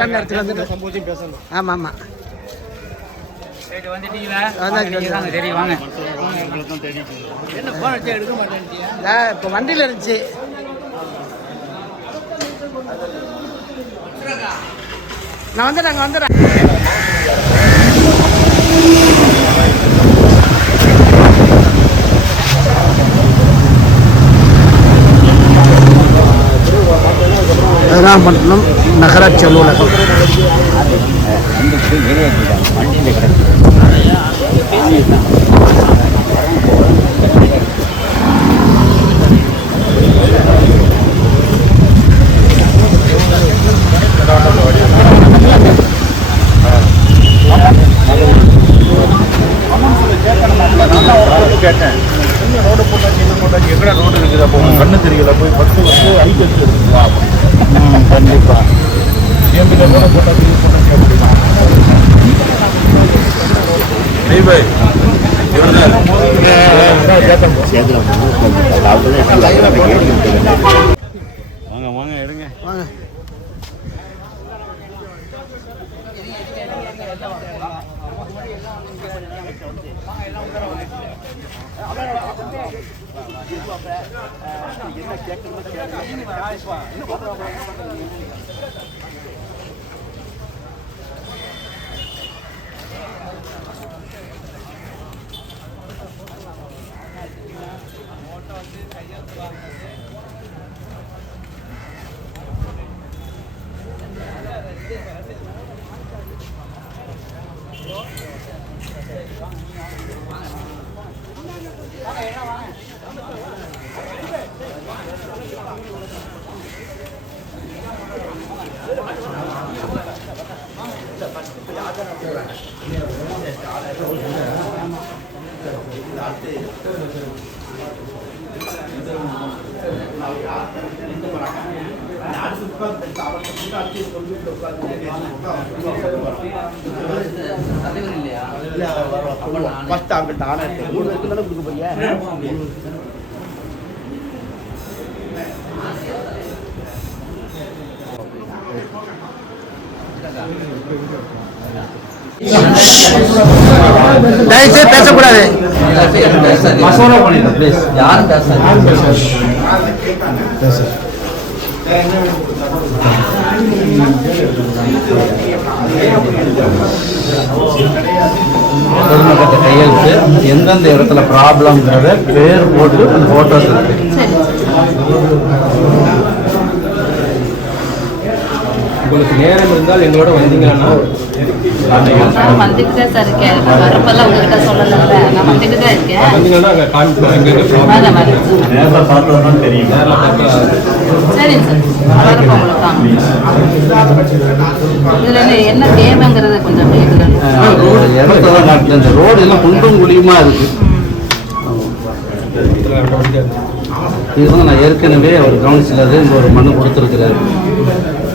கரெக்டான சம்போஜியும் பேசணும். ஆமாம் ஆமாம் இப்போ வண்டியில் இருந்துச்சு. நான் வந்துடுறேன் அங்கே வந்துடுறேன். ராமபட்டினம் நகராட்சி அலுவலகம். தயவுசெய்து பேசக்கூடாது. யாரும் பேசாது பொதுமக்கிட்ட கையெழுத்து எந்தெந்த இடத்துல ப்ராப்ளம்ங்கிறத பேர் போட்டு அந்த ஃபோட்டோஸ் இருக்கு உங்களுக்கு நேரம் இருந்தால் எங்களோட வந்தீங்கன்னா நான் வந்துட்டு தான் சார் இருக்கேன். நான் வரப்பெல்லாம் உங்ககிட்ட சொல்லலைல்ல. நான் வந்துட்டு தான் இருக்கேன். வந்தீங்கன்னா அங்கே காமிப்போம் எங்கெங்க வரேன் வரேன். சார். நேரில் பார்த்தா தான் தெரியும். நேரில் பார்த்தா சரிங்க சார். வரப்போ உங்களுக்கு காமிக்கிறேன். இதுல என்ன- என்ன கேமுங்கிறது கொஞ்சம் இதுல ரோடு இடத்த தான் காட்டுது இந்த ரோடு எல்லாம் குண்டும் குழியுமா இருக்கு? இது வந்து நான் ஏற்கனவே அவர் கவனிச்சது இங்க ஒரு மனு கொடுத்துருக்கிறாரு.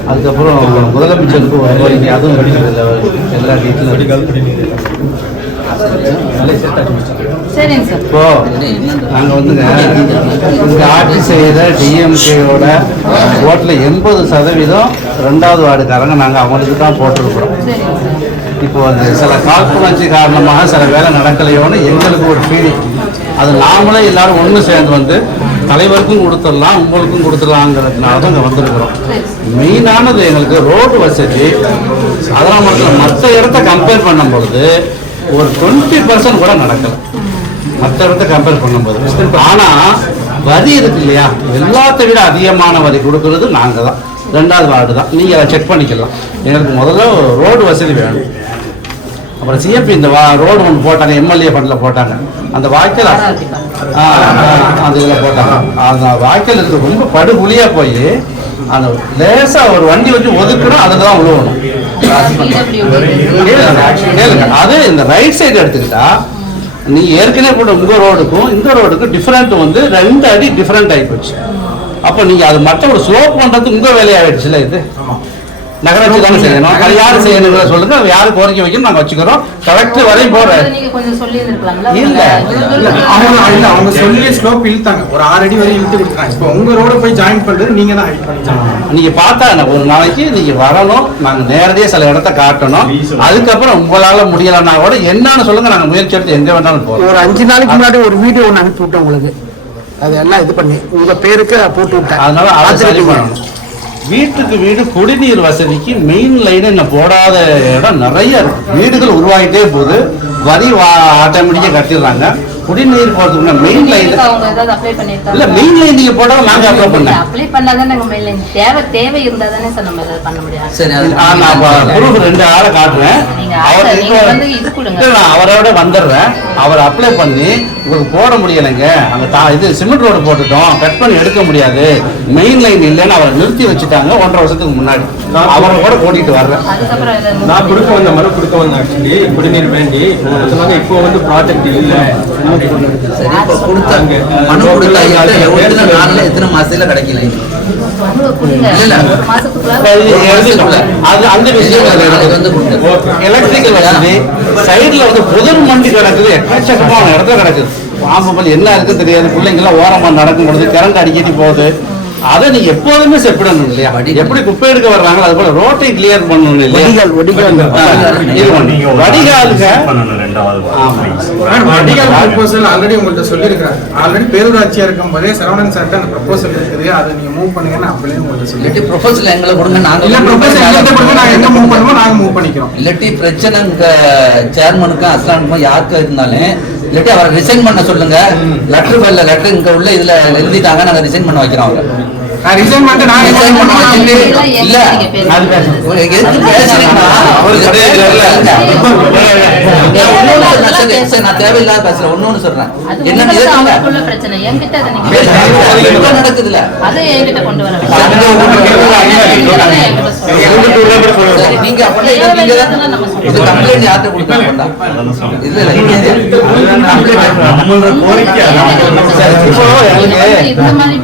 அதுக்கப்புறம் முதலமைச்சருக்கு ஒரு கோரிக்கை அதுவும் கிடைக்கிறது எல்லா சார். இப்போ நாங்க வந்துங்க இங்க ஆட்சி செய்யற டிஎம்கேயோட ஓட்டுல எண்பது சதவீதம் ரெண்டாவது வார்டுக்காரங்க நாங்க அவங்களுக்கு தான் போட்டிருக்கிறோம். இப்போ அந்த சில காழ்ப்புணர்ச்சி காரணமாக சில வேலை நடக்கலையோன்னு எங்களுக்கு ஒரு ஃபீலிங் அது நாமளே எல்லாரும் ஒன்று சேர்ந்து வந்து தலைவருக்கும் கொடுத்துடலாம் உங்களுக்கும் கொடுத்துடலாங்கிறதுனால தான் இங்கே வந்திருக்கிறோம். மெயினானது எங்களுக்கு ரோடு வசதி. சாதாரண மட்டும் மற்ற இடத்த கம்பேர் பண்ணும்பொழுது ஒரு டுவெண்ட்டி பர்சன்ட் கூட நடக்கலை. மற்ற இடத்த கம்பேர் பண்ணும்போது. ஆனால் வரி இருக்கு இல்லையா? எல்லாத்தை விட அதிகமான வரி கொடுக்கறது நாங்கள் தான். ரெண்டாவது வார்டு தான். நீங்கள் அதை செக் பண்ணிக்கலாம். எங்களுக்கு முதல்ல ரோடு வசதி வேணும். அப்புறம் சிஎப்பி இந்த வா ரோடு ஒன்று போட்டாங்க எம்எல்ஏ ஃபண்டில் போட்டாங்க. அந்த வாய்க்கால் அந்த இதில் போட்டாங்க. அந்த வாய்க்கால் இருக்கு ரொம்ப படுகுழியாக போய் அந்த லேசாக ஒரு வண்டி வச்சு ஒதுக்கணும் அதில் தான் உழுவணும். கேளுங்க, அது இந்த ரைட் சைடு எடுத்துக்கிட்டா நீ ஏற்கனவே போட்ட உங்க ரோடுக்கும் இந்த ரோடுக்கும் டிஃப்ரெண்ட் வந்து ரெண்டு அடி டிஃப்ரெண்ட் ஆகி போச்சு. அப்போ நீங்கள் அது மற்றவங்க ஸ்லோப் பண்ணுறது உங்கள் வேலையாகிடுச்சுல இது. நகராட்சி தானே செய்யணும் அது யாரு செய்யணுங்கிற சொல்லுங்க. யாரு கோரிக்கை வைக்கணும் நாங்க வச்சுக்கிறோம். கலெக்டர் வரையும் போறேன் அது நீங்க கொஞ்சம் சொல்லி இருந்திருக்கலாம்ல இல்ல. இல்ல. அவங்க இல்ல. அவங்க சொல்லி ஸ்லோப் இழுத்தாங்க. ஒரு ஆறு அடி வரை இழுத்து கொடுத்தாங்க இப்போ உங்க ரோட போய் ஜாயின் பண்றது நீங்க தான் நீங்க பார்த்தா என்ன, ஒரு நாளைக்கு நீங்க வரணும். நாங்க நேரடியா சில இடத்த காட்டணும். அதுக்கப்புறம் உங்களால முடியலன்னா கூட என்னன்னு சொல்லுங்க. நாங்க முயற்சி எடுத்து எங்க வேணாலும் போறோம். ஒரு அஞ்சு நாளைக்கு முன்னாடி ஒரு வீடியோ ஒன்று அனுப்பி விட்டேன் உங்களுக்கு. அது எல்லாம் இது பண்ணி. உங்க பேருக்கு போட்டு விட்டேன். அதனால அதை வீட்டுக்கு வீடு குடிநீர் வசதிக்கு மெயின் லைன் போடாத இடம் நிறைய வீடுகள் உருவாகிட்டே போகுது. வரி ஆட்டோமேட்டிக்கா கட்டிடுறாங்க. குடிநீர் போறதுக்கு மெயின் லைன் அவங்க ஏதாவது அப்ளை பண்ணிருக்காங்க இல்ல மெயின் லைன் நீங்க போட்டாலும் நாங்க அப்ளை பண்ணேன் அப்ளை பண்ணாதான் நாங்க மேல தேவை தேவை இருந்தா தானே சார் நம்ம ஏதாவது பண்ண முடியும். சரி நான் குரூப் ரெண்டு ஆளை காட்டுறேன். அவர் நீங்க வந்து இது கொடுங்க. இல்ல, நான் அவரோட வந்துடுறேன். அவர் அப்ளை பண்ணி உங்களுக்கு போட முடியலைங்க. அங்க தா- இது சிமெண்ட் ரோடு போட்டுட்டோம். கட் பண்ணி எடுக்க முடியாது. மெயின் லைன் இல்லைன்னு அவரை நிறுத்தி வச்சுட்டாங்க ஒன்றரை வருஷத்துக்கு முன்னாடி. அவரை கூட கூட்டிட்டு வர்றேன். நான் கொடுக்க வந்த மனு கொடுக்க வந்தேன் ஆக்சுவலி குடிநீர் வேண்டி. சொன்னாங்க இப்போ வந்து ப்ராஜெக்ட் இல்ல. சரி இப்போ கொடுத்தாங்க. மனு கொடுத்த எத்தனை நாள்ல எத்தனை மாசத்துல கிடைக்கல எலக்ட்ரிக்கல் வசதி சைடுல வந்து புதர் மண்டி கிடக்குது. எக்கச்சக்கமான இடத்துல கிடக்குது. பாம்புகள் என்ன இருக்குன்னு தெரியாது. பிள்ளைங்க எல்லாம் ஓரமா நடக்கும் பொழுது கரண்ட் அடிக்கடி போகுது. அதை நீங்க எப்போதுமே செப்பிடணும் இல்லையா? எப்படி குப்பை எடுக்க வர்றாங்களோ அது போல ரோட்டை கிளியர் பண்ணணும் இல்லையா? வடிகால் வடிகால் ஆ, இது பண்ணணும். வடிகாலுங்க வடிகால் ப்ரொபோசல் ஆல்ரெடி உங்கள்ட்ட சொல்லியிருக்கிறேன் ஆல்ரெடி பேரூராட்சியா இருக்கும் போதே சரவணன் சார்ட்ட அந்த ப்ரொபோசல் இருக்குது. அதை நீங்க மூவ் பண்ணுங்கன்னு அப்பவே உங்கள்ட்ட சொல்லி இல்லாட்டி ப்ரொபோசல் எங்களை கொடுங்க நாங்க இல்ல ப்ரொபோசல் எங்கள்கிட்ட கொடுங்க நாங்க எங்க மூவ் பண்ணுவோம் நாங்க மூவ் பண்ணிக்கிறோம். இல்லாட்டி பிரச்சனை இங்க சேர்மனுக்கும் அஸ்லானுக்கும் யாருக்கும் இருந்தாலும் இல்லாட்டி அவரை ரிசைன் பண்ண சொல்லுங்க. லெட்டர் பேர்ல லெட்டர் இங்க உள்ள இதுல எழுதிட்டாங்க நாங்க ரிசைன் பண்ண வைக்கிறோம் அவரை. நான் ரிசைன் பண்ணிட்டு நான் ரிசைன் பண்ணுவேன் இல்ல. அது. ஒரு கிடையாது, இல்ல. சரி, நான் தேவையில்லாத பேசுறேன். ஒண்ணு சொல்றேன். அது என்ன பிரச்சனை. என்கிட்ட அதை நீங்க அது என்கிட்ட கொண்டு வர நீங்க கம்ப்ளைண்ட் யார்கிட்ட கொடுத்தாங்க இல்ல இல்ல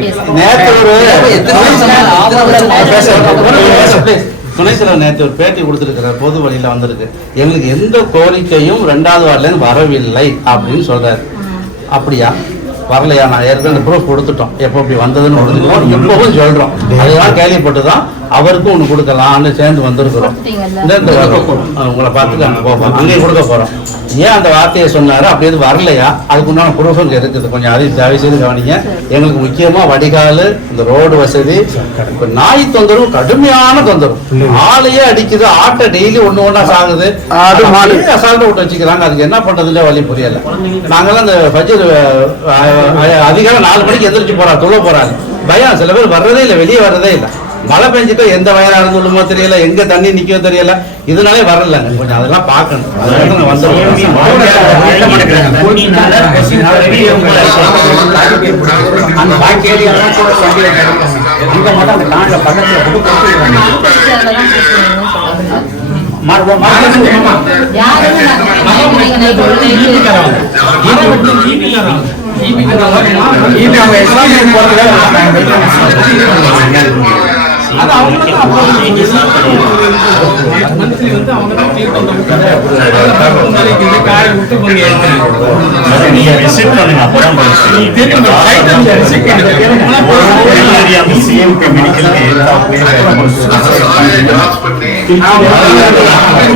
பேசுங்க நேத்து ஒரு துணை தலைவர் நேற்று ஒரு பேட்டி கொடுத்துருக்கிறார். பொது வழியில வந்திருக்கு. எங்களுக்கு எந்த கோரிக்கையும் ரெண்டாவது வார்டிலேருந்து வரவில்லை அப்படின்னு சொல்றாரு. அப்படியா? வரலையா? நான் ஏற்கனவே ப்ரூஃப் கொடுத்துட்டோம். எப்போ இப்படி வந்ததுன்னு இப்பவும் சொல்றோம். அதுதான் கேள்விப்பட்டு தான் அவருக்கும் ஒன்று கொடுக்கலாம்னு சேர்ந்து வந்திருக்கிறோம்? இந்த உங்களை பார்த்துட்டு அங்கே போவோம் அங்கேயும் கொடுக்க போறோம். ஏன் அந்த வார்த்தையை சொன்னாரு? அப்படி எதுவும் வரலையா? அதுக்கு உண்டான ப்ரூஃப் இங்கே இருக்குது. கொஞ்சம் அதையும் தயவு செய்து கவனிங்க. எங்களுக்கு முக்கியமா வடிகால் இந்த ரோடு வசதி இப்ப நாய் தொந்தரவு கடுமையான தொந்தரவு. ஆளையே அடிக்குது ஆட்டை டெய்லி ஒண்ணு ஒண்ணா சாகுது. அசால்ட்டா விட்டு வச்சுக்கிறாங்க. அதுக்கு என்ன பண்றதுல வழி புரியல. நாங்கெல்லாம் இந்த பட்ஜெட் அதிகாரம் நாலு மணிக்கு எந்திரிச்சு போறா துள போறாங்க பயம். சில பேர் வர்றதே இல்லை வெளியே வர்றதே இல்லை. மழை பெஞ்சிட்டா எந்த வயலாக சொல்லுமோ தெரியல எங்க தண்ணி நிக்கோ தெரியல இதனாலே வரல கொஞ்சம் அதெல்லாம் பார்க்கணும் அதனால நான் வந்துடுறேன் அந்த பாக்கி ஏரியாலாம் கூட வண்டி அங்க மட்டும் அந்த காண்ல பக்கத்துல போட்டு கொடுத்துருவாங்க அதெல்லாம் பேசுறீங்கன்னு சொல்லுங்க. மாறு மாறு யாருமே நான் நீங்க நைட்டு ஒரு நைட்டு இது அவங்க எக்ஸாம் போறதுக்காக நீங்க விசிட் பண்ணுங்க அப்பதான் சிஎம்கே மெடிக்கலுக்கு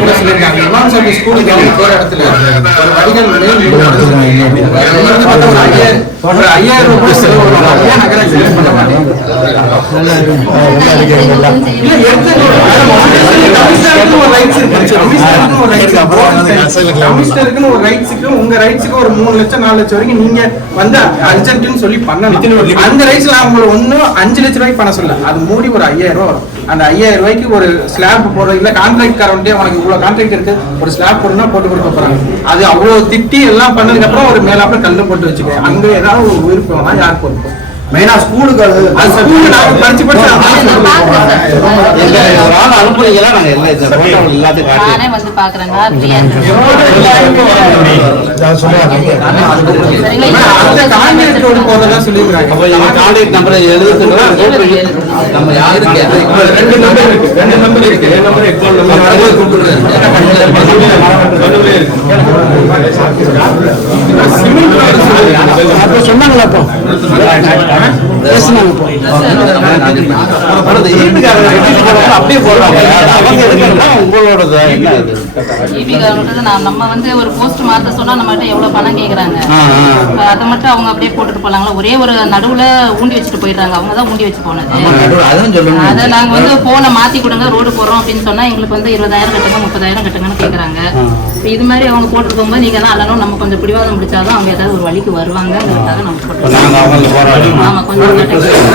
கூட சொல்லியிருக்காங்க இமாம் சாமி ஸ்கூலுக்கு போற இடத்துல ஒரு வடிகால் main road வந்து ஒரு ஐயாயிரம் ஒரு ஐயாயிரம் ரூபாய் செலவு வரும். அதை ஏன் நகராட்சி இருக்கு. உங்க ரைட்ஸுக்கு ஒரு மூணு லட்சம் நாலு லட்சம் வரைக்கும் நீங்க வந்து அர்ஜென்ட்னு சொல்லி பண்ணணும். அந்த ரைட்ஸ் நான் உங்களை ஒன்னும் அஞ்சு லட்சம் ரூபாய்க்கு பண்ண சொல்ல அது மூடி ஒரு ஐயாயிரம் ரூபாய் வரும். அந்த ஐயாயிரம் ரூபாய்க்கு ஒரு ஸ்லாப் போடுற இல்ல கான்ட்ராக்ட் காரன்ட்டே உனக்கு இவ்வளவு கான்ட்ராக்ட் இருக்கு. ஒரு ஸ்லாப் போடுனா போட்டு கொடுக்க போறாங்க. அது அவ்வளவு திட்டி எல்லாம் பண்ணதுக்கு அப்புறம் ஒரு மேலாப்புல கல்லு போட்டு வச்சுக்கிறேன் அங்க ஏதாவது ஒரு உயிர் போனா யார் பொறுப்பு மெயினா ஸ்கூலுக்கு அது ஸ்கூல்ல நாங்க படிச்சு படிச்சு நான் பார்க்குறேன் சார் எங்க ஒரு ஆள் அனுப்புனீங்களா நாங்க எல்லாம் இந்த photo எல்லாத்தையும் காட்டி நானே வந்து கான்டாக்ட் நம்பரை நம்ம யாருக்கு ரெண்டு நம்பர் இருக்கு ரெண்டு நம்பர் இருக்கு என் நம்பர் அக்கௌண்ட் அப்போ சொன்னாங்களா அப்போ அப்படியே போடுறாங்க அவங்க எடுக்கிறதா உங்களோடது என்ன நம்ம வந்து ஒரு போஸ்ட் மாத்த சொன்னா நம்மகிட்ட எவ்வளவு பணம் கேக்குறாங்க அதை மட்டும் அவங்க அப்படியே போட்டுட்டு போலாங்களா ஒரே ஒரு நடுவுல ஊண்டி வச்சுட்டு போயிடுறாங்க அவங்க தான் ஊண்டி வச்சு போனது. அதை நாங்க வந்து போனை மாத்தி கொடுங்க ரோடு போடுறோம் அப்படின்னு சொன்னா எங்களுக்கு வந்து இருபதாயிரம் கட்டுங்க முப்பதாயிரம் கட்டுங்கன்னு கேக்குறாங்க. இது மாதிரி அவங்க போட்டு போகும்போது நீங்க தான் அல்லணும் நம்ம கொஞ்சம் பிடிவாதம் பிடிச்சாதான் அவங்க ஏதாவது ஒரு வழிக்கு வருவாங்கங்கிறதுக்காக நம்ம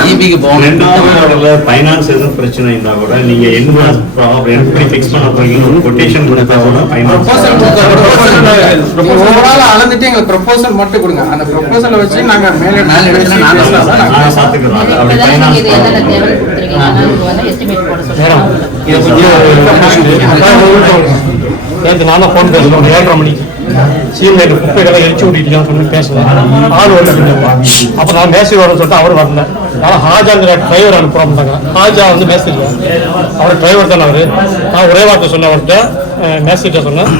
ஈபிக்கு போகணும் ரெண்டாவது ஃபைனான்ஸ் எதுவும் பிரச்சனை இருந்தா கூட நீங்க என்ன ப்ராப்ளம் எப்படி ஃபிக்ஸ் பண்ண போறீங்க ஒரு கொட்டேஷன் கொடுத்தா கூட ஓவரால் அளந்துட்டு எங்களுக்கு ப்ரொபோசல் மட்டும் கொடுங்க அந்த ப்ரொபோசலை வச்சு நாங்க மேல நாங்க அது அப்படி ஃபைனான்ஸ் என்னென்ன தேவை கொடுத்துருக்கீங்க ஆனா இது வந்து எஸ்டிமேட் போட சொல்லுங்க இதை கொஞ்சம் நேற்று நான் தான் ஃபோன் பேசணும் ஒரு ஏழரை மணிக்கு சீமையில் குப்பைகளை எரிச்சு விட்டுட்டீங்கன்னு சொல்லி பேசுனேன் ஆள் வரல அப்போ நான் மேஸ்திரி வரேன்னு சொல்லிட்டு அவர் வரல. நான் ஹாஜாங்கிற டிரைவர் அனுப்புகிறோம்ட்டாங்க ஹாஜா வந்து மேஸ்திரி. அவர் டிரைவர் தானே அவர். நான் ஒரே வார்த்தை சொன்னேன் அவர்கிட்ட. மேஸ்திரிட்ட சொன்னேன்.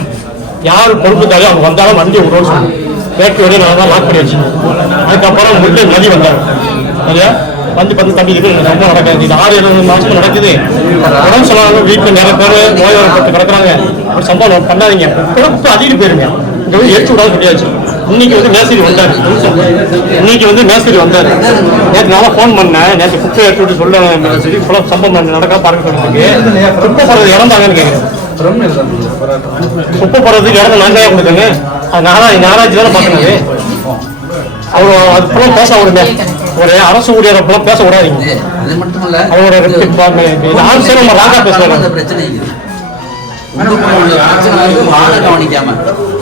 யார் பொறுப்புக்காரோ அவங்க வந்தாலும் வண்டி விடுவோம்னு சொன்னேன் வேட்டி வரையும் நான் தான் லாக் பண்ணி வச்சுருந்தேன். அதுக்கப்புறம் முட்டை நதி வந்தாங்க. சரியா? வந்து பார்த்து தம்பி இது ரொம்ப நடக்காது. இது ஆறு ஏழு மாசம் நடக்குது. உடம்பு சொல்லாங்க வீட்டில் நிறைய பேர் நோய்வாய்ப்பட்டு கிடக்குறாங்க. ஒரு சம்பவம் பண்ணாதீங்க. பிறப்பு அதிகம் போயிருங்க இங்க வந்து எரிச்சு விடாது கிடையாது இன்னைக்கு வந்து மேஸ்திரி வந்தாரு. இன்னைக்கு வந்து மேஸ்திரி வந்தாரு. நேற்று நல்லா ஃபோன் பண்ணேன். நேற்று குப்பை எடுத்து விட்டு சொல்ல சரி ஃபுல்லாக சம்பவம் நடக்கா பார்க்க சொல்றதுக்கு குப்பை போடுறது இறந்தாங்கன்னு கேட்குறேன் குப்பை போடுறதுக்கு இடம் நாங்களே கொடுத்தேங்க நாராஜ் தானே பார்க்கணுது அவர் அது பேச விடுங்க ஒரு அரசு ஊழியரை ஃபுல்லாக பேச விடாதீங்க இது அது மட்டும் இல்ல அவரோட பார்க்கணும் இது ஆள் சரி நம்ம ராங்கா பேசுவாங்க அந்த பிரச்சனை வந்து வாழ கவனிக்காம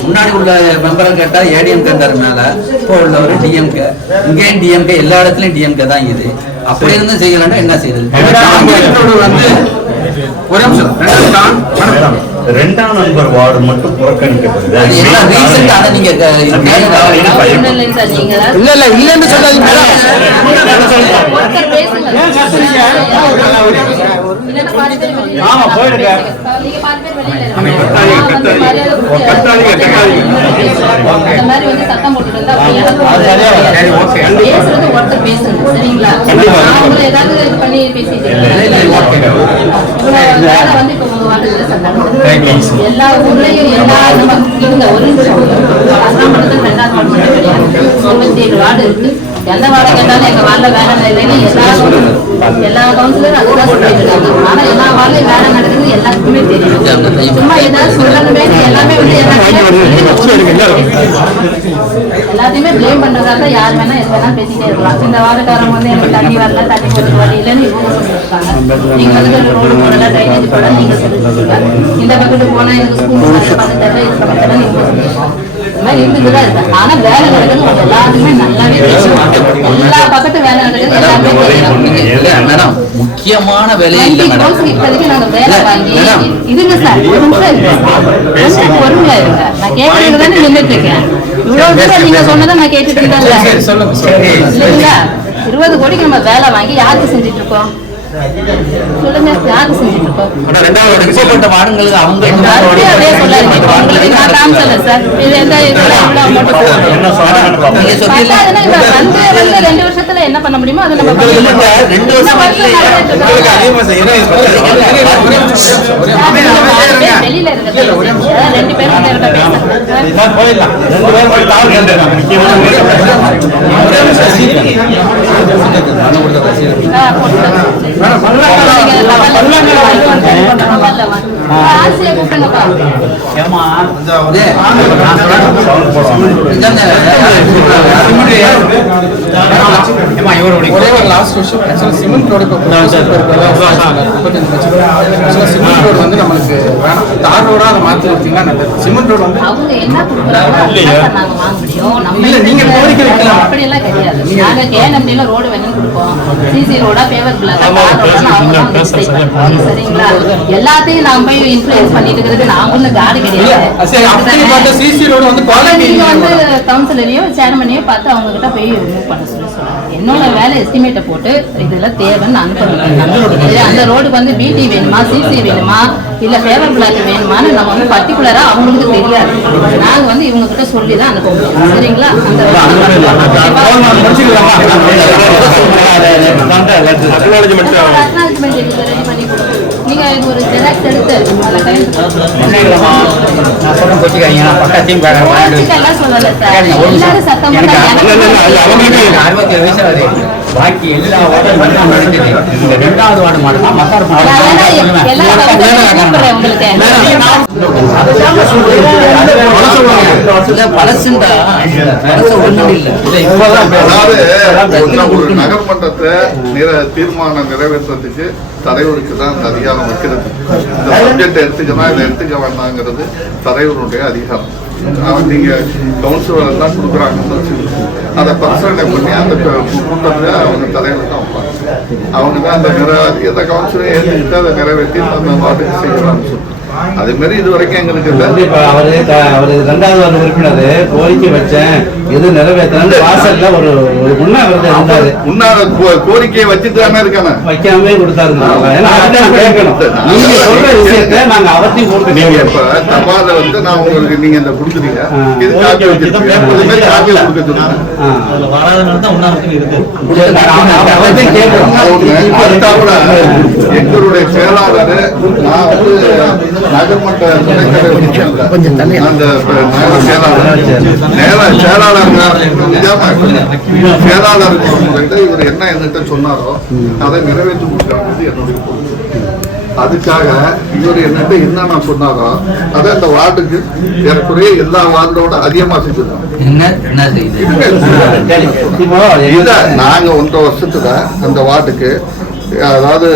முன்னாடி உள்ள மெம்பரை கேட்டா ஏடிஎம் கேட்டாரு மேல இப்போ உள்ளவர் டிஎம்கே இங்கேயும் டிஎம்கே எல்லா இடத்துலயும் டிஎம்கே தான் இது. அப்படி இருந்தும் செய்யலன்னா என்ன வந்து ஒரு நிமிஷம் ரெண்டாம் நம்பர் வார்டு மட்டும் புறக்கணிக்கப்படுது. இல்ல இல்ல இல்லன்னு சொல்லாதீங்க. ஆமா, போயிடுங்க. இருங்க. எல்லா ஊர்லயும் எல்லா நம்ம இவங்க ஒரு நிமிஷம். ரெண்டாவது வார்டு இருக்கு. எந்த வார்டை கேட்டாலும் எங்க வார்டுல வேலை இல்லைன்னு எல்லா எல்லா கவுன்சிலரும் அதுதான் சொல்லிட்டு இருக்காங்க. ஆனா எல்லா வார்டுலயும் வேலை நடக்குது எல்லாத்துக்குமே தெரியும். சும்மா ஏதாவது சொல்லணுமே எல்லாமே வந்து எல்லாத்தையுமே பிளேம் பண்றதால தான் யார் வேணா எது வேணா பேசிட்டே இருக்கலாம். இந்த வாரக்காரங்க வந்து எனக்கு தண்ணி வரல தண்ணி போட்டு வரல இல்லைன்னு இவங்க சொல்லியிருக்காங்க. நீங்க வந்து ரோடு போடல ட்ரைனேஜ் போடல நீங்க சொல்லிருக்காங்க இந்த பக்கத்து போனா எனக்கு ஸ்கூல் பண்ண தெரியல இது பண்ண தெரியல நீங்க சொல்லிருக்கீங்க மாதிரி ஆனா வேலை நடக்குது நல்லாவே எல்லா பக்கத்து வேலை நடக்குது எல்லாமே முக்கியமான வேலையே இல்ல டுவெண்ட்டி மேடம். க்ரோஸ்க்கு இப்போதைக்கு நாங்க வேலை வாங்கி. இதுங்க சார். ஒரு நிமிஷம் இருக்கு கொஞ்சம் பொறுமையா இருங்க. நான் கேட்கறது தானே நின்றுட்டு இருக்கேன் இவ்வளவு தூரம் நீங்க சொன்னதை நான் கேட்டுட்டு இல்லைங்களா? இருபது கோடிக்கு நம்ம வேலை வாங்கி யாருக்கு செஞ்சுட்டு இருக்கோம்? சொல்லுங்க யாருக்கு செஞ்சுட்டு இருக்கோம் வார்டுங்களுக்கு அவங்க அதே சொல்லாதீங்க. உங்களுக்கு நான் காமிச்சல சார். இது எந்த இதுல. நீங்க வந்து வந்து ரெண்டு வருஷத்துல என்ன பண்ண முடியுமோ அதை நம்ம. வெளியில இருக்க ரெண்டு பேரும் நேரத்தை சிமெண்ட் ரோடு வந்து நம்மளுக்கு வேணாம் தார் ரோடா அதை நல்லது சிமெண்ட் ரோடு வந்து அவங்க என்ன இல்ல, நீங்க கோரிக்கை வைக்கலாம். அப்படியெல்லாம் கிடையாது நாங்க கேஎன்எம்டில ரோடு வேணும் கொடுப்போம் சிசி ரோடா பேவர் பிளாக் சரிங்களா எல்லாத்தையும் நாம போய் இன்ஃபுளுஸ் பண்ணிட்டு இருக்கிறதுக்கு நாம ஒண்ணு காடு கிடையாது. சரி அப்படி பார்த்தா சிசி ரோடு வந்து குவாலிட்டி நீங்க வந்து கவுன்சிலரையோ சேர்மனையோ பார்த்து அவங்க கிட்ட போய் ரிமூவ் பண்ண சொல்லி சொல்லுங்க. என்னோட வேலை எஸ்டிமேட்டை போட்டு இதுல தேவைன்னு அனுப்பணும் அந்த ரோடுக்கு வந்து பிடி வேணுமா சிசி வேணுமா இல்ல ஃபேவர் பிளாக் வேணுமான்னு நம்ம வந்து பர்டிகுலரா அவங்களுக்கு தெரியாது. நாங்க வந்து இவங்க கிட்ட சொல்லி தான் அனுப்ப முடியும். சரிங்களா? அந்த அக்னாலஜ்மெண்ட் நீங்க ஒரு ஜெராக்ஸ் எடுத்து அதுல சொல்லல சார் எல்லாரும் சத்தம் போட்டா எனக்கு பாக்கி எல்லா வார்டும் நடக்குது இந்த ரெண்டாவது வார்டு மட்டும் நான் கூப்பிடுறேன் உங்களுக்கு. நகர்மன்றத்தை நிற தீர்மானம் நிறைவேற்றுறதுக்கு தலைவருக்கு தான் அந்த அதிகாரம் வைக்கிறது. இந்த சப்ஜெக்ட் எடுத்துக்கலாம் இதை எடுத்துக்க வேண்டாங்கிறது தலைவருடைய அதிகாரம். நீங்க கவுன்சிலர் எல்லாம் கொடுக்குறாங்கன்னு வச்சுக்கோங்க. அதை பரிசீலனை பண்ணி அந்த கூட்டத்தில் அவங்க தலைவர் தான் வைப்பாங்க. அவங்க தான் அந்த நிறைவேற்றி அந்த கவுன்சிலை ஏற்றுக்கிட்டு அதை நிறைவேற்றி அந்த வார்டுக்கு செய்யலாம்னு சொல்லுவாங்க அதே மாதிரி இது வரைக்கும் எங்களுக்கு அவரு த- அவரு ரெண்டாவது வார்டு உறுப்பினர் கோரிக்கை வச்சேன். இது நிறைவேற்றணும் வாசல்ல ஒரு ஒரு உண்ணாவிரதம் இருந்தாரு. கோ- கோரிக்கையை வச்சுட்டு தானே இருக்கானே வைக்காமே கொடுத்தாரு ஏன்னா அவர்ட்ட நான் கேட்கணும். நீங்க சொல்ற விஷயத்த நாங்க அவர்த்தையும் நீங்க கொடுத்து இப்ப தபால வந்து நான் உங்களுக்கு நீங்க இந்த. இது காப்பி காப்பி கொடுக்க. அடுத்தாப்புல எங்களுடைய செயலாளர் நான் வந்து நகர்மன்ற துணைக்கலை வச்சிருக்கேன். அந்த செயலாளர் நேர செயலாளர். முறையில் இவர் என்ன என்கிட்ட சொன்னாரோ அதை நிறைவேற்றி கொடுக்கறது என்னுடைய பொறுப்பு அதுக்காக இவர் என்னட்டு என்னென்ன சொன்னாரோ அதை அந்த வார்டுக்கு ஏறக்குறைய எல்லா வார்டோட அதிகமா செஞ்சிருக்கோம் என்ன என்ன நாங்க ஒன்றரை வருஷத்துல அந்த வார்டுக்கு அதாவது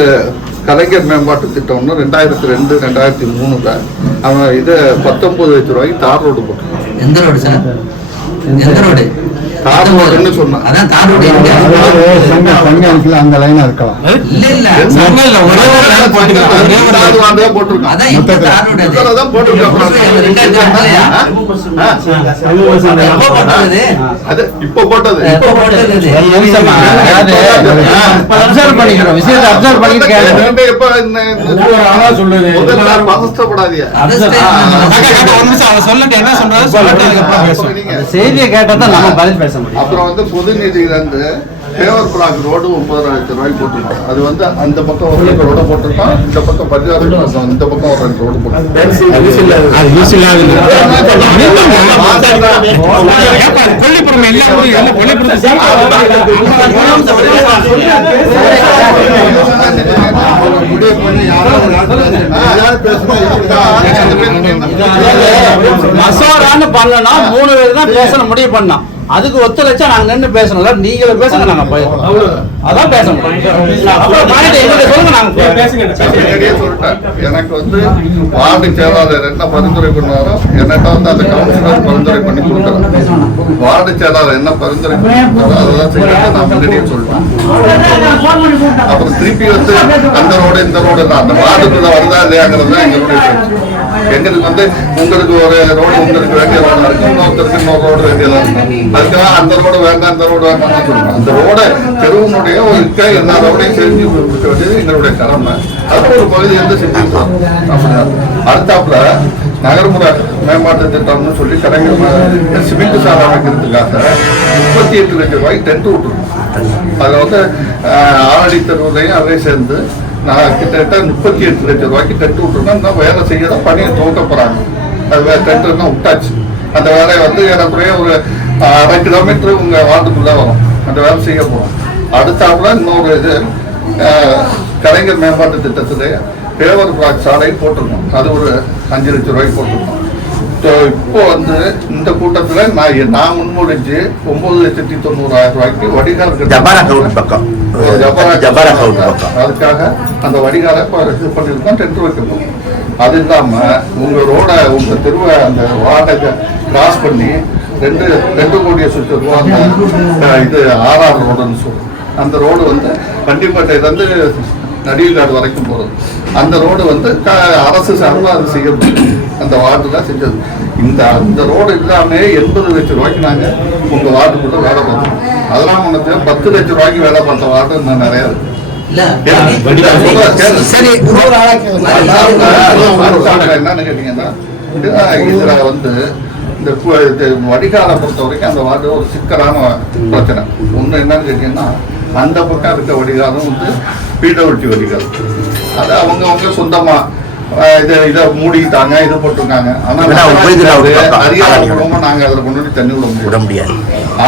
கலைஞர் மேம்பாட்டு திட்டம்னு ரெண்டாயிரத்தி ரெண்டு ரெண்டாயிரத்தி மூணுல அவன் இது பத்தொன்பது லட்ச ரூபாய்க்கு தார் ரோடு போட்டான் எந்த ரோடு சார்? எந்த அதான் அந்த லைனா இருக்கலாம். இல்ல இல்ல. இல்ல ஒரே போட்டிருக்கான் அதான் இப்ப தார் ரோடு அது. தான்? எப்போ போட்டது அது இப்ப போட்டது? அப்சர்வ் பண்ணிக்கிறோம். விஷயத்தை அப்சர்வ் இந்த- இந்த- அது state காக்கா, காக்கா, ஒரு நிமிஷம். அவர் சொல்லிட்டு என்ன சொல்றாரு சொல்லிட்டு செய்தியை கேட்டா நம்ம பதில் பேச முடியும் அப்புறம் வந்து பொது நிதியிலிருந்து ஃபேவர் பிளாக் ரோடு முப்பது லட்சம் ரூபாய் போட்டிருக்கோம் அது வந்து அந்த பக்கம் ஒரு ரெண்டு ரோடு போட்டிருக்கோம் இந்த பக்கம் பஞ்சாப் இந்த பக்கம் ஒரு ரெண்டு ரோடு மசோதான்னு பண்ணனா மூணு பேர் தான் பேசணும் முடிவு பண்ணோம் அதுக்கு ஒத்துழைச்சா நாங்க நின்று பேசணும்ல. நீங்களும் பேசுங்க நாங்க அதான் பேச முடியும் அப்புறம் பாயிண்ட் எங்களுக்கு சொல்லுங்க நாங்க போயிடுறோம். முன்னாடியே சொல்லிட்டேன். எனக்கு வந்து வார்டு செயலாளர் என்ன பரிந்துரை பண்ணாரோ என்னட்ட வந்து அந்த கவுன்சிலர் பரிந்துரை பண்ணி கொடுக்குறேன் வார்டு செயலாளர் என்ன பரிந்துரை பண்ணாரோ அதெல்லாம் செய்யறது நான் முன்னாடியே சொல்லிட்டேன். அப்புறம் திருப்பி வந்து அந்த ரோடு இந்த ரோடு அந்த வார்டுக்குள்ள வருதா இல்லையாங்கிறது தான் எங்களுடைய பிரச்சனை எங்களுக்கு வந்து உங்களுக்கு ஒரு ரோடு உங்களுக்கு வேண்டியதாக இருக்கும் இன்னொருத்தருக்கு இன்னொரு ரோடு வேண்டியதாக இருக்கும் அதுக்காக அந்த ரோடு வேண்டாம் அந்த ரோடு வேண்டாம்னு சொல்லுவோம் அந்த ரோட தெருவினுடைய ஒரு இருக்க எல்லா ரோடையும் செஞ்சு கொடுக்க வேண்டியது எங்களுடைய கடமை. அது ஒரு பகுதி வந்து செஞ்சுக்கலாம். அப்படின்னா அடுத்தாப்புல நகர்ப்புற மேம்பாட்டு திட்டம்னு சொல்லி கடைகள் சிமெண்ட் சாலை அமைக்கிறதுக்காக முப்பத்தி எட்டு லட்சம் ரூபாய் டென்ட் விட்டுருக்கோம். அதில் வந்து ஆரடி தெருவுலையும் அதே சேர்ந்து நான் கிட்டத்தட்ட முப்பத்தி எட்டு லட்சம் ரூபாய்க்கு டென்ட் விட்டுருந்தேன். இன்னும் வேலை செய்யற பணியை துவக்க போகிறாங்க அது வே டென்ட் விட்டாச்சு. அந்த வேலையை வந்து ஏறக்குறைய ஒரு அரை கிலோமீட்டர் உங்கள் வார்டுக்குள்ளே வரும். அந்த வேலை செய்ய போகிறோம் அடுத்தாப்புல இன்னொரு இது கலைஞர் மேம்பாட்டு திட்டத்திலே பேவர் பிளாக் சாலை போட்டிருக்கோம். அது ஒரு அஞ்சு லட்சம் ரூபாய்க்கு போட்டிருக்கோம். இப்போ இப்போ வந்து இந்த கூட்டத்தில் நான் நான் முன்மொழிஞ்சு ஒன்பது லட்சத்தி தொண்ணூறாயிரம் ரூபாய்க்கு வடிகால் பக்கம். ஜபாரா பக்கம் அதுக்காக அந்த வடிகாலை இது டென்ட் வைக்கணும். அது இல்லாம உங்க ரோட உங்க தெருவை அந்த வார்டை கிராஸ் பண்ணி ரெண்டு ரெண்டு கோடியை சுற்றி ரூபா இது ஆர்ஆர் ரோடுன்னு சொல்லுவோம் அந்த ரோடு வந்து கண்டிப்பேட்டையிலேருந்து நடிகர்காடு வரைக்கும் போகிறது அந்த ரோடு வந்து க அரசு சார்பாக அது செய்யப்படும் அந்த வார்டு தான் செஞ்சது. இந்த அந்த ரோடு இல்லாமல் எண்பது லட்சம் ரூபாய்க்கு நாங்கள் உங்கள் வார்டுக்குள்ளே வேலை பார்த்தோம் அதெல்லாம் உனக்கு பத்து லட்சம் ரூபாய்க்கு வேலை பார்த்த வார்டு இன்னும் நிறையா இருக்கு. என்னன்னு கேட்டீங்கன்னா இதுல வந்து இந்த வடிகாலை பொறுத்த வரைக்கும் அந்த வார்டு ஒரு சிக்கலான பிரச்சனை. ஒண்ணு என்னன்னு கேட்டீங்கன்னா அந்த பக்கம் இருக்க வடிகாலும் வந்து பிடபிள்யூடி வடிகால். அது அவங்க அவங்க சொந்தமா அஹ், இதை இதை மூடிட்டாங்க இது போட்டிருக்காங்க. ஆனா இல்ல, அவங்க போய்க்கிறாங்க ஒரு பக்கம். அதிகாரப்பூர்வமா நாங்க அதுல கொண்டு தண்ணி விட முடியாது.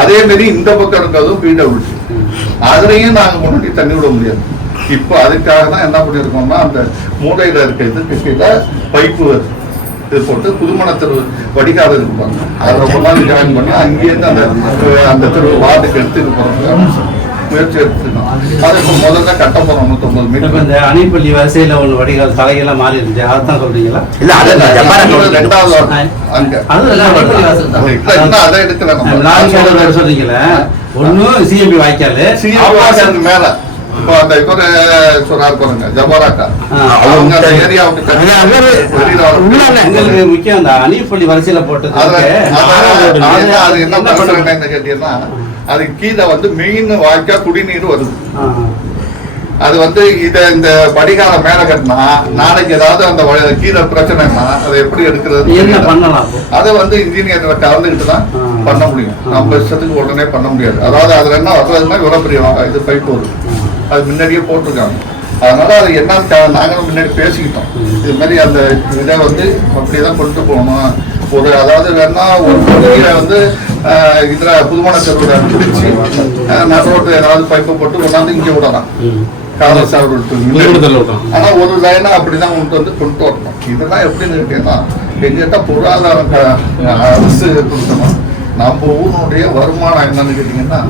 அதே மாதிரி இந்த பக்கம் இருக்கிறதும் பிடபிள்யூடி அதுலயும் நாங்க முன்னாடி தண்ணி விட முடியாது. இப்போ அதுக்காக தான் என்ன பண்ணியிருக்கோம்னா அந்த மூடையில இருக்க இது கிட்ட பைப்பு இது போட்டு புதுமண தெரு வடிகால் இருக்கு பாருங்க அதை ரொம்ப நாள் ஜாயின் பண்ணி அங்கேயிருந்து அந்த அந்த தெரு வார்டுக்கு எடுத்துட்டு போறாங்க முயற்சி எடுத்துருக்கோம் அது இப்போ முதல்ல கட்ட போறோம் நூற்றம்பது மீட்டர் இந்த அணிப்பள்ளி வரிசையில ஒண்ணு வடிகால் தலையெல்லாம் மாறி இருந்துச்சு அதான் சொல்றீங்களா? இல்ல அது ரெண்டாவது அங்க. அது எடுக்கல சொல்றீங்களே? ஒண்ணு சிஎம்பி வாய்க்காலு மேல. இப்போ அந்த இவரு சொன்னார் பாருங்க ஜபாராக்கா அவங்க அந்த ஏரியாவுக்கு எங்களுக்கு முக்கியம் அந்த அணிப்பள்ளி வரிசையில போட்டது அதுல இருக்கு. அதான் அது என்ன? என்ன கேட்டீங்கன்னா அது கீழே வந்து மெயின் வாய்க்கா குடிநீர் வருது. அது வந்து இத இந்த படிகால மேல கட்டினா நாளைக்கு ஏதாவது அந்த கீழே பிரச்சனைனா அதை எப்படி எடுக்கிறது என்ன பண்ணலாம்? அதை வந்து இன்ஜினியர் கலந்துக்கிட்டு தான். பண்ண முடியும் நம்ம இஷ்டத்துக்கு உடனே பண்ண முடியாது அதாவது அதுல என்ன வர்றதுன்னா இவ்வளவு பெரிய இது பைப் வருது அது முன்னாடியே போட்டிருக்காங்க. அதனால அது என்னன்னு தே- நாங்களும் முன்னாடி பேசிக்கிட்டோம். இது மாதிரி அந்த இதை வந்து அப்படியேதான் கொண்டு போகணும்? ஒரு அதாவது வேணா ஒரு பகுதியில வந்து இதுல புதுமண தெருவுல பிடிச்சி நடுரோட்டு ஏதாவது பைப்பை போட்டு கொண்டாந்து இங்கே விடலாம். காதல் சார். ஆனா ஒரு லைனா அப்படிதான் கொண்டு வந்து கொண்டு வரணும். இதெல்லாம் எப்படின்னு கேட்டீங்கன்னா எங்கிட்ட பொருளாதாரம் அரசு கொடுக்கணும் நம்ம ஊருடைய வருமானம் என்னன்னு கேட்டீங்கன்னா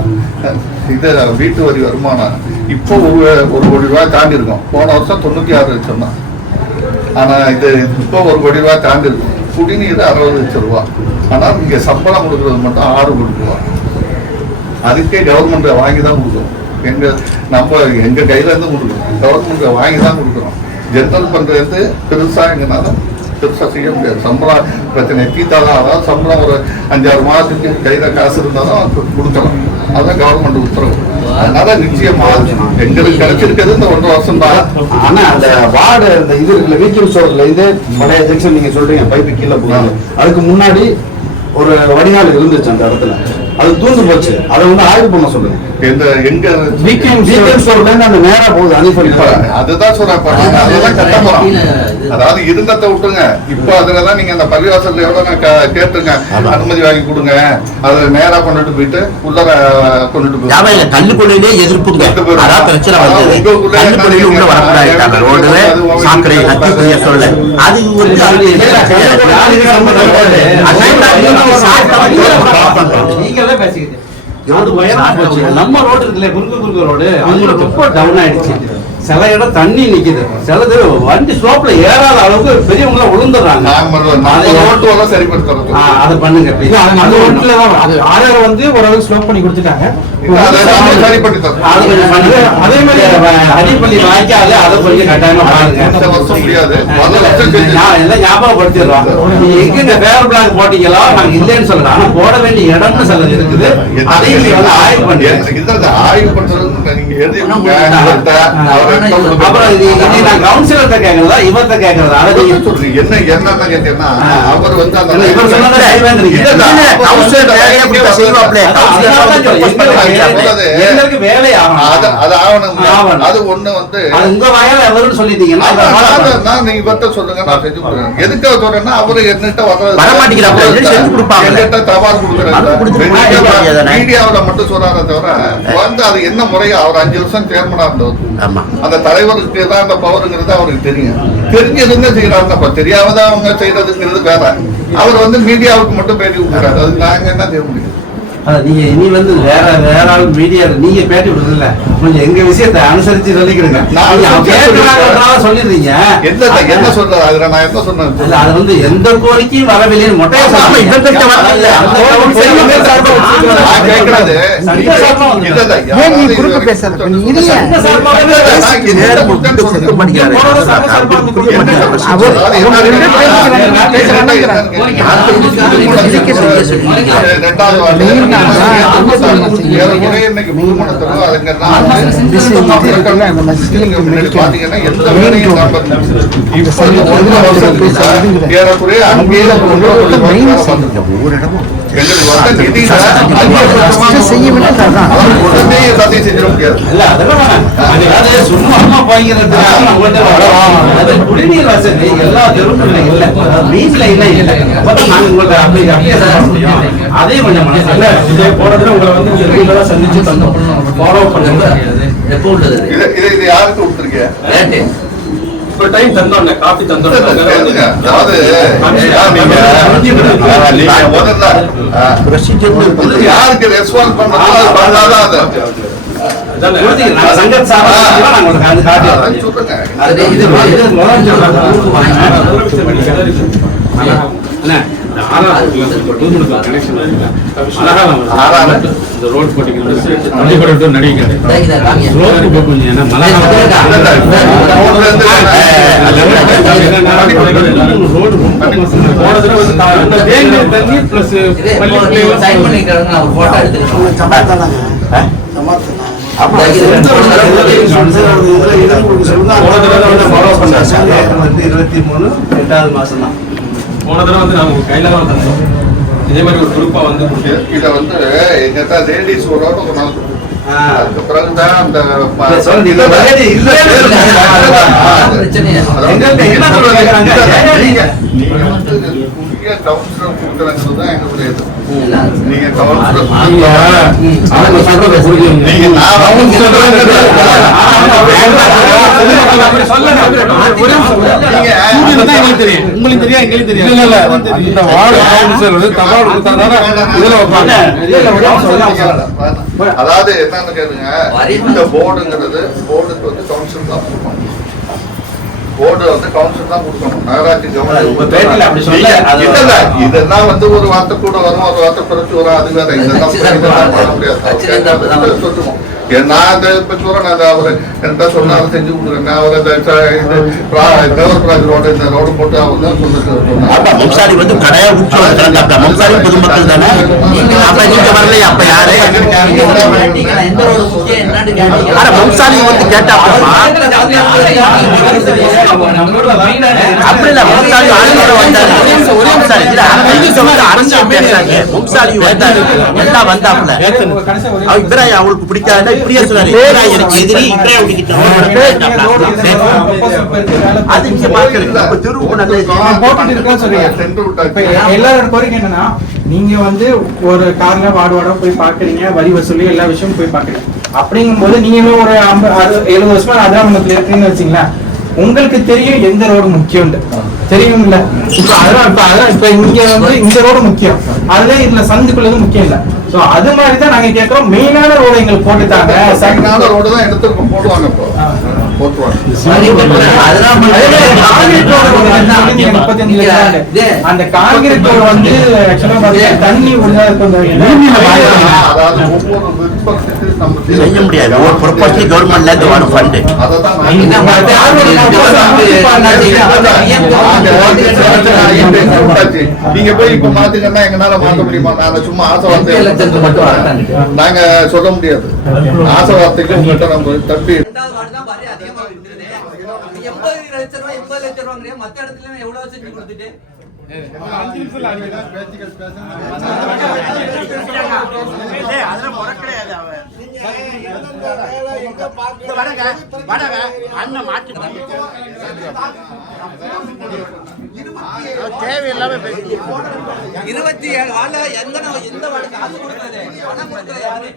இது வீட்டு வரி வருமானம். இப்போ ஒரு ஒரு கோடி ரூபாய் தாண்டி இருக்கும் போன வருஷம் தொண்ணூற்றி ஆறு லட்சம் தான். ஆனால் இது இப்போ ஒரு கோடி ரூபாய் தாண்டி இருக்கும் குடிநீர் அறுபது லட்சம் ரூபா. ஆனால் இங்கே சம்பளம் கொடுக்கறது மட்டும் ஆறு கோடி ரூபா. அதுக்கே கவர்மெண்ட்டை வாங்கி தான் கொடுக்குறோம் எங்கள் நம்ம எங்கள் கையிலேருந்து கொடுக்குறோம் கவர்மெண்ட்டை வாங்கி தான் கொடுக்குறோம் ஜென்ரல் பண்ணுறது பெருசாக பெருசா எங்கனால பெருசா செய்ய முடியாது. சம்பளம் பிரச்சனை. தீத்தாதான் அதாவது சம்பளம் ஒரு அஞ்சாறு மாதத்துக்கு கையில காசு இருந்தாலும் கொடுக்கலாம். அதான் கவர்மெண்ட் உத்தரவு. அதனால நிச்சயமா எங்களுக்கு கிடைச்சிருக்கிறது இந்த ஒன்றரை வருஷம் தான் ஆனா அந்த வார்டு அந்த இது இருக்குல்ல வீக்கிங் ஸ்டோர்ல இருந்து பழைய ஜங்ஷன் நீங்க சொல்றீங்க பைப்பு கீழே போகாது. அதுக்கு முன்னாடி ஒரு வடிகால் இருந்துச்சு அந்த இடத்துல. அது தூந்து போச்சு. அதை வந்து ஆய்வு பண்ண சொல்லுங்க. எந்த எங்க வீக்கெண்ட் அந்த நேரா போகுது அனிஃபல் இப்ப அதுதான் சொல்றேன் அதெல்லாம் கட்ட போறோம். அதாவது இருந்தத்தை விட்டுருங்க. இப்போ அதுலதான் நீங்க அந்த பள்ளிவாசல்ல எவ்வளவு நான் க- கேட்டிருக்கேன் அனுமதி வாங்கி கொடுங்க. அதுல நேரா கொண்டுட்டு போயிட்டு உள்ளர கொண்டுட்டு கல்லுக்குடியிலே எதிர்ப்புங்க. அதான் பிரச்சனை வந்தது. கல்லுக்குடியில உள்ள வரக்கூடாது கத்தி புரிய சொல்ல. அது போச்சு. நம்ம ரோடு இருக்குல்ல குறுக்கு குறுக்கு ரோடு. அவங்களுக்கு ரொம்ப டவுன் ஆயிடுச்சு. சில இடம் தண்ணி நிக்குது. சிலது வண்டி ஸ்லோப்ல ஏறாத அளவுக்கு பெரியவங்க விழுந்துடுறாங்க சரிப்படுத்துறது. ஆ, அதை பண்ணுங்க அந்த ரோட்ல தான் அது ஆர்ஆர் வந்து ஓரளவுக்கு ஸ்லோ பண்ணி கொடுத்துட்டாங்க. அதை மாதிரி அடிப்பள்ளி வாய்க்கால அதை கொஞ்சம் கட்டாயமா பாருங்க. நான் எல்லாம் ஞாபகப்படுத்திடுறோம். நீங்க எங்க பேர் பிளாக் போட்டீங்களோ நாங்க இல்லைன்னு சொல்றோம். ஆனா போட வேண்டிய இடம்னு சிலது இருக்குது. அதையும் நீங்க வந்து ஆய்வு இதுல ஆய்வு பண்றது நீங்க அப்புறம் இது நான் அதை. என்ன கேட்டீங்கன்னா அவர் வந்து அந்த இவர் சொன்னதை. எங்களுக்கு வேலை- அது ஆகணும். அது ஒண்ணு வந்து உங்க வயல சொல்லிட்டீங்கன்னா நீங்க இவர்ட்ட சொல்லுங்க நான் செஞ்சு கொடுக்குறேன். சொல்றேன்னா அவரு என்கிட்ட வர செஞ்சு கொடுப்பாங்க. என்கிட்ட தபால் வேண்டியதானே? மீடியாவுல மட்டும் சொல்றாரே தவிர வந்து அது என்ன முறையோ அவர் அஞ்சு வருஷம் சேர்மனா இருந்தவர். ஆமா. அந்த தலைவருக்கு தான் அந்த பவருங்கிறது அவருக்கு தெரியும். தெரிஞ்சதுன்னு செய்யறாங்க தெரியாமதான் அவங்க செய்யறதுங்கிறது வேற. அவர் வந்து மீடியாவுக்கு மட்டும் பேட்டி கொடுக்குறாரு. அது நாங்க என்ன செய்ய முடியும்? நீங்க இனி வந்து வேற வேற ஆள் மீடியா நீங்க பேட்டி விடுறதில்ல கொஞ்சம் எங்க விஷயத்தை அனுசரிச்சு சொல்லிக்கிடுங்க. சொல்லிடுறீங்க. என்ன என்ன சொல்றது அதுல நான் என்ன சொன்னேன் அது வந்து எந்த கோரிக்கையும் மொட்டையா வரவில்லை. ரெண்டாவது தான். ஏறக்குறைய இதுல ஒரு வந்து அது. அது குடிநீர் வசதி எல்லா தெருவுக்கும் இல்ல. அது வீட்டுல இல்ல, நாங்க உங்கள்ட்ட. அதையும் கொஞ்சம் மனசுல இல்ல இதே போனதுல உங்களை வந்து ரெகுலரா சந்திச்சு தந்தோம் ஃபாலோ பண்ணுங்க எப்போ உள்ளது இது இது யாருக்கு கொடுத்துருக்கீங்க இப்போ டைம் தந்தோம் காஃபி தந்தோம். அதாவது நீங்க முதல்ல யாருக்கு ரெஸ்பான்ஸ் அது சங்கத் சொல்லுங்க இருபத்தி மூணு எட்டாவது மாசம் தான் போன தடவை வந்து நாங்க உங்க கையில தான் தந்தோம். இதே மாதிரி ஒரு குரூப்பா வந்து இத வந்து எங்கிட்ட லேடிஸ் ஒரு ஒரு நாள் அதுக்கு பிறகுதான் அந்த ப- உங்களுக்கு தெரியும் எங்களுக்கு தெரியும். இல்ல இல்ல. அந்த வார்டு கவுன்சிலர் வந்து தபால் கொடுத்தாதானே இதுல வைப்பாங்க. அதாவது என்னன்னு கேளுங்க இந்த போர்டுங்கிறது போர்டுக்கு வந்து கவுன்சில் தான் கொடுக்கணும். போர்டு வந்து கவுன்சில் தான் கொடுக்கணும். நகராட்சி இல்ல இதெல்லாம் வந்து ஒரு வார்த்தை கூட வரும் ஒரு வார்த்தை குறைச்சு வரும். அது வேற. இதெல்லாம் சொல்லுவோம் நான் இப்ப சொல்றேன் அந்த அவரு என்கிட்ட சொன்னாலும் செஞ்சு கொடுக்குறேன் அவர் தேவராஜ் ரோடு இந்த ரோடு போட்டு அவர் தான் சொல்லிட்டு மும்சாரி வந்து கடையா விட்டு மும்சாரி பொதுமக்கள் தானே அப்ப நீங்க அப்ப யாரு. ஆனா மும்சாரி வந்து கேட்டாப்பா அப்படி இல்ல மும்சாரி ஆளுநர் வந்தாரு அரசு பேசுறாங்க. மும்சாரி வந்தாரு எல்லாம் வந்தாப்புல. அவ இப்ராஹிம் அவளுக்கு பிடிக்காதுன்னா இப்படியே சொன்னாரு இப்ராஹிம் எனக்கு எதிரி இப்ராஹிம் அது இங்க இருக்கேன்னு எல்லாரோட கோரிக்கை என்னன்னா நீங்க வந்து ஒரு கார்ல வார்டு போய் பாக்குறீங்க வரி வசூலி எல்லா விஷயமும் போய் பாக்குறீங்க. அப்படிங்கும்போது நீங்களும் ஒரு ஐம்பது எழுபது வருஷமா அதான் இருக்கீங்கன்னு வச்சுங்களேன். உங்களுக்கு தெரியும் எந்த ரோடு முக்கியம் தெரியும்ல? இப்ப அதான் இப்ப அதான் இப்ப இங்க வந்து இந்த ரோடு முக்கியம். அதுல இதுல சந்துக்குள்ளது முக்கியம் இல்ல. சோ அது மாதிரி தான் நாங்க கேக்குறோம். மெயினான ரோடு எங்களுக்கு போட்டுட்டாங்க சங்கனால ரோடு தான் எடுத்துருக்கோம் போடுவாங்க இப்போ. அந்த காங்கிரீட் ரோடு வந்து தண்ணி செய்ய முடியாது ஒரு ப்ரொபோசல் கவர்மெண்ட்ல இருந்து வரும் ஃபண்ட் அதைத்தான் என்ன நான் மத்த ஆளுநர் நீங்க போய் இப்ப மாத்தீங்கன்னா எங்கனால மாத்த முடியுமா நாங்க சும்மா ஆசை வார்த்தை மட்டும் நாங்க சொல்ல முடியாது ஆசை வார்த்தைக்கு உங்கள்கிட்ட நம்ம தப்பி ரெண்டாவது வார்டு தான் வரி அதிகமா விழுந்துருது. எண்பது லட்ச ரூபாய், எண்பது லட்ச ரூபாங்கிறீங்க. மத்த இடத்துல எவ்வளவு செஞ்சு கொடுத்துட்டு? அண்ணன் மாட்டு இருபத்தி ஏழு வார்டுல எந்த எந்த வார்டு காசு கொடுத்தது. பணம் கொடுத்தது யாரு?